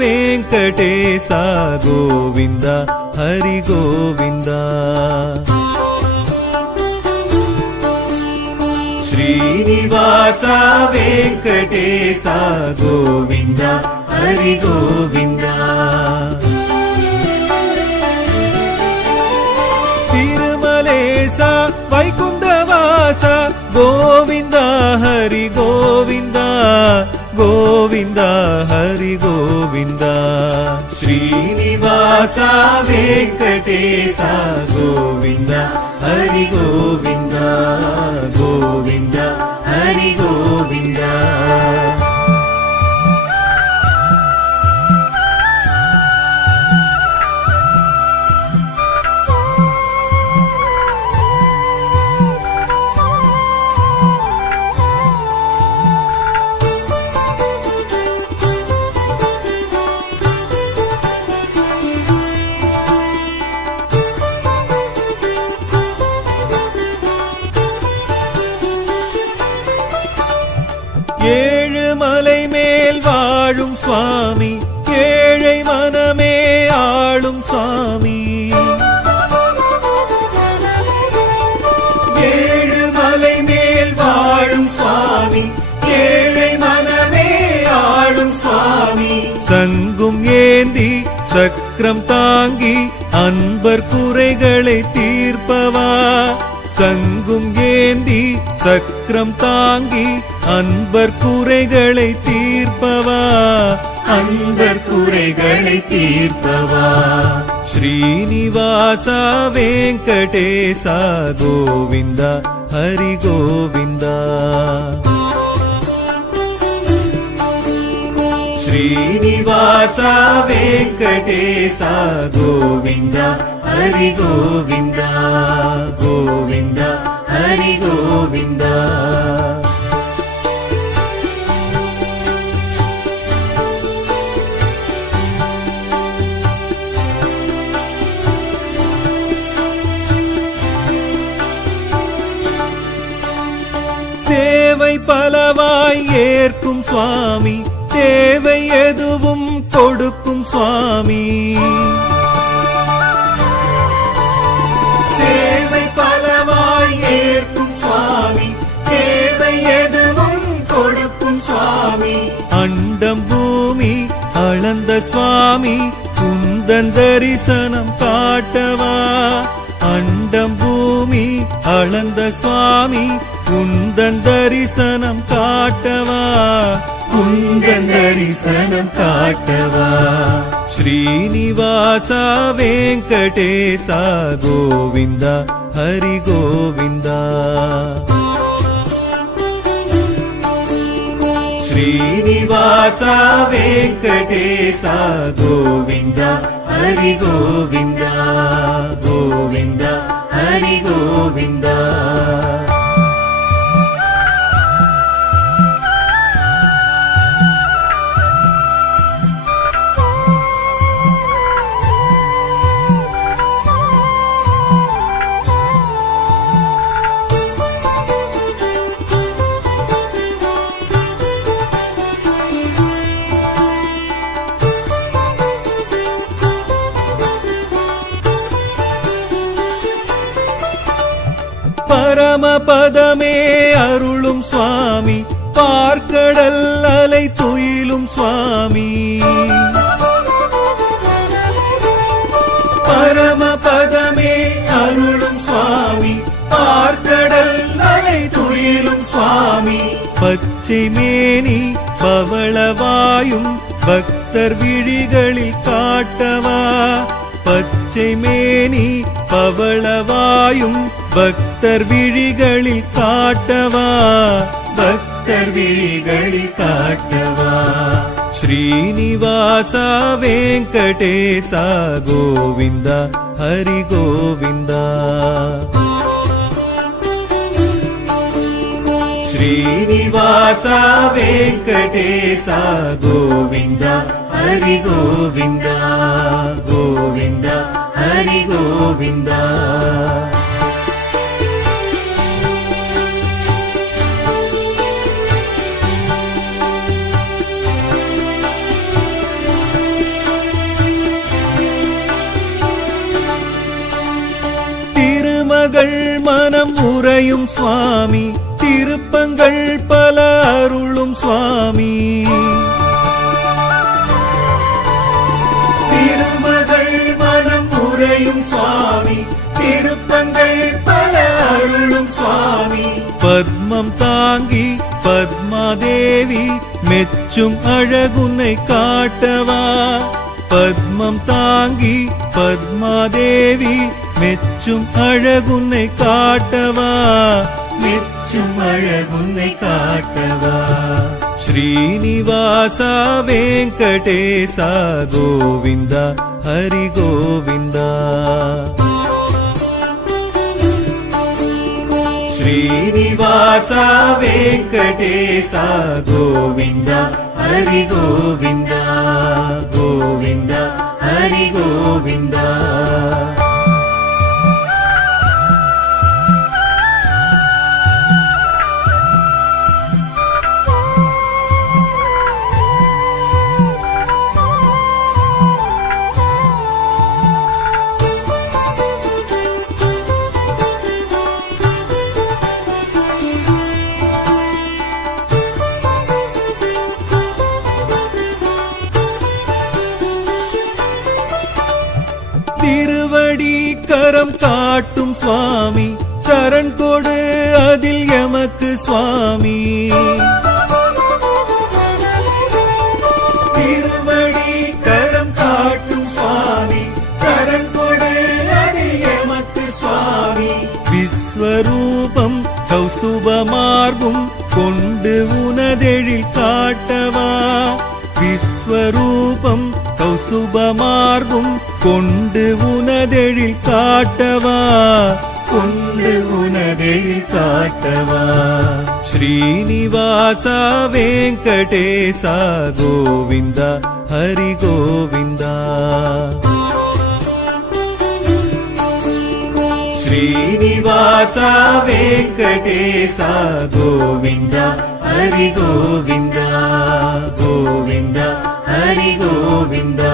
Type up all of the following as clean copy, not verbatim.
వెంకటేశ గోవింద హరి గోవింద. శ్రీనివాస వెంకటేశ గోవింద హరి గోవింద. తిరుమలేశ వైకుంఠవాస గోవింద హరి గోవింద గోవింద హరి గోవింద. శ్రీనివాస వెంకటేశ గోవింద హరి గోవింద గోవింద హరి గోవింద. ஏழுமலை மேல் வாழும் சுவாமி ஏழை மனமே ஆளும் சுவாமி. ஏழுமலை மேல் வாழும் சுவாமி ஏழை மனமே ஆளும் சுவாமி. சங்கும் ஏந்தி சக்கரம் தாங்கி அன்பர் குறைகளை தீர்ப்பவா. சங்கும் ஏந்தி சக்கரம் தாங்கி அன்பர் குறைகளை தீர்ப்பவா அன்பர் குறைகளை தீர்ப்பவா. ஸ்ரீனிவாச வெங்கடேச கோவிந்த ஹரி கோவிந்த. ஸ்ரீனிவாச வெங்கடேச கோவிந்த ஹரி கோவிந்த கோவிந்த ஹரி கோவிந்த. சேவை பலவாய் ஏற்கும் சுவாமி தேவை எதுவும் கொடுக்கும் சுவாமி. சேவை பலவாய் ஏற்கும் சுவாமி தேவை எதுவும் கொடுக்கும் சுவாமி. அண்டம் பூமி அளந்த சுவாமி குந்தன் தரிசனம் காட்டவா. அண்டம் பூமி அளந்த சுவாமி குந்தன் தரிசனம் காட்டவா குந்தன் தரிசனம் காட்டவா. ஸ்ரீனிவாச வெங்கடேச கோவிந்த ஹரி கோவிந்த. ஸ்ரீனிவாச வெங்கடேச கோவிந்த ஹரி கோவிந்த கோவிந்த ஹரி கோவிந்த. பரமபதமே அருளும் சுவாமி பார்க்கடல் அலை துயிலும் சுவாமி. பரமபதமே அருளும் சுவாமி பார்க்கடல் அலை துயிலும் சுவாமி. பச்சை மேனி பவளவாயும் பக்தர் விழிகளில் காட்டவா. பச்சை மேனி பவளவாயும் பக்தர் விழிகளில் காட்டவா பக்தர் விழிகளில் காட்டவா. ஸ்ரீனிவாச வெங்கடேச கோவிந்த ஹரி கோவிந்த. ஸ்ரீனிவாச வெங்கடேச கோவிந்த ஹரி கோவிந்த கோவிந்த ஹரி கோவிந்த. மனம் உறையும் சுவாமி, திருப்பங்கள் பல அருளும் சுவாமி. திருமகள் மனம் உறையும் சுவாமி, திருப்பங்கள் பல அருளும் சுவாமி. பத்மம் தாங்கி பத்மாதேவி மெச்சும் அழகுன்னை காட்டவா. பத்மம் தாங்கி பத்மாதேவி மெச்சும் அழகுன்னை காட்டவா. மெச்சும் அழகுன்னை காட்டவா. ஸ்ரீனிவாசா வெங்கடேசா கோவிந்தா ஹரி கோவிந்தா. ஸ்ரீனிவாசா வெங்கடேசா கோவிந்தா ஹரி கோவிந்தா. கோவிந்தா ஹரி கோவிந்தா. திருவடி கரம் காட்டும் சுவாமி, சரண் கொடு அதில் எமக்கு சுவாமி. திருவடி கரம் காட்டும் சுவாமி, சரண் கொடு அதில் எமக்கு சுவாமி. விஸ்வரூபம் கௌஸ்துப மார்பும் கொண்டு உனதெழில் காட்டவா. விஸ்வரூபம் கௌஸ்துப மார்பும் கொண்டு உனதெழில் காட்டவா. கொண்டு உனதெழில் காட்டவா. ஸ்ரீனிவாசா வெங்கடேசா கோவிந்தா ஹரி கோவிந்தா. ஸ்ரீனிவாசா வெங்கடேசா கோவிந்தா ஹரி கோவிந்தா. கோவிந்தா ஹரி கோவிந்தா.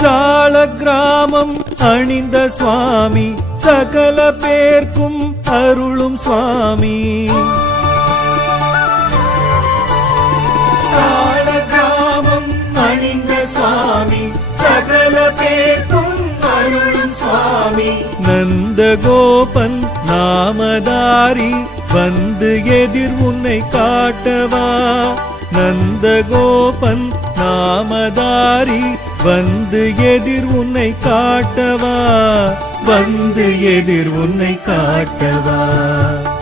சால கிராமம் அணிந்த சுவாமி, சகல பேர்க்கும் அருளும் சுவாமி. சால கிராமம் அணிந்த சுவாமி, சகல பேர்க்கும் அருளும் சுவாமி. நந்தகோபன் நாமதாரி வந்து எதிர் உன்னை காட்டவா. நந்தகோபன் நாமதாரி வந்து எதிர் உன்னை காட்டவா. வந்து எதிர் உன்னை காட்டவா.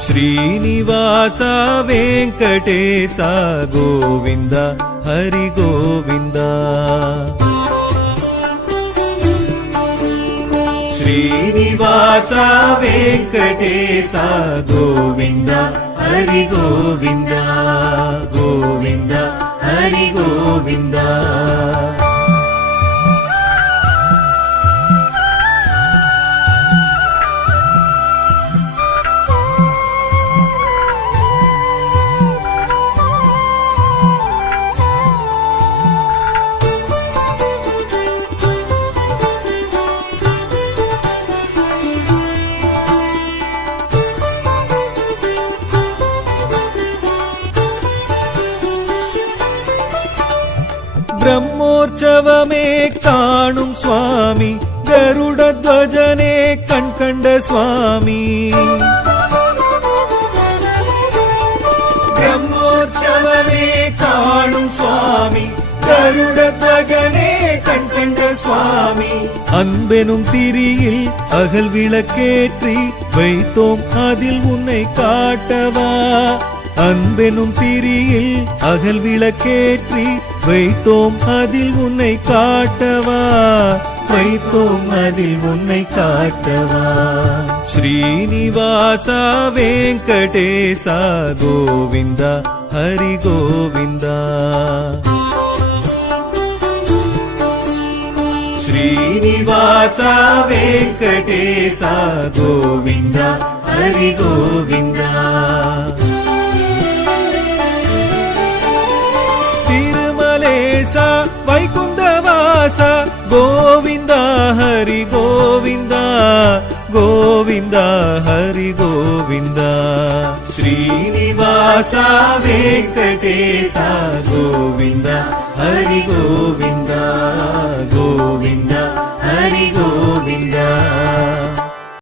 ஸ்ரீனிவாசா வெங்கடேசா கோவிந்தா ஹரி கோவிந்தா. ஸ்ரீனிவாசா வெங்கடேசா கோவிந்தா ஹரி கோவிந்தா. கோவிந்தா ஹரி கோவிந்தா. பிரம்மோற்சவமே காணும் சுவாமி, கருட துவஜனே கண் கண்ட சுவாமி. பிரம்மோற்சவமே காணும் சுவாமி, கருட துவஜனே கண் கண்ட சுவாமி. அன்பெனும் திரியில் அகல் விளக்கேற்றி வைத்தோம் அதில் உன்னை காட்டவா. அன்பெனும் திரியில் அகல் விளக்கேற்றி வைத்தோம் அதில் உன்னை காட்டவா. வைத்தோம் அதில் உன்னை காட்டவா. ஸ்ரீனிவாசா வெங்கடேசா கோவிந்தா ஹரி கோவிந்தா. ஸ்ரீனிவாசா வெங்கடேசா கோவிந்தா హరి గోవింద తిరుమలేశ వైకుంఠవాస గోవింద హరి గోవింద గోవింద హరి గోవింద శ్రీనివాస వెంకటేశ గోవింద హరి గోవింద